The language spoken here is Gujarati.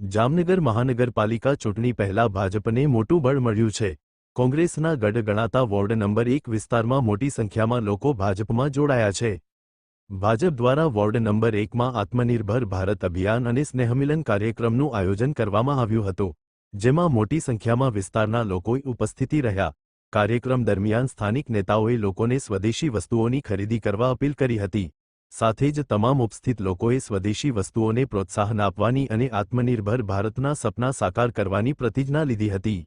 જામનગર મહાનગરપાલિકા ચૂંટણી પહેલા ભાજપને મોટું બળ મળ્યું છે। કોંગ્રેસના ગઢ ગણાતા વોર્ડ નંબર 1 વિસ્તારમાં મોટી સંખ્યામાં લોકો ભાજપમાં જોડાયા છે। ભાજપ દ્વારા વોર્ડ નંબર 1માં આત્મનિર્ભર ભારત અભિયાન અને સ્નેહમિલન કાર્યક્રમનું આયોજન કરવામાં આવ્યું હતું, જેમાં મોટી સંખ્યામાં વિસ્તારના લોકોએ ઉપસ્થિતિ રહ્યા। કાર્યક્રમ દરમિયાન સ્થાનિક નેતાઓએ લોકોને સ્વદેશી વસ્તુઓની ખરીદી કરવા અપીલ કરી હતી। સાથે જ તમામ ઉપસ્થિત લોકોએ સ્વદેશી વસ્તુઓને પ્રોત્સાહન આપવાની અને આત્મનિર્ભર ભારતના સપના સાકાર કરવાની પ્રતિજ્ઞા લીધી હતી।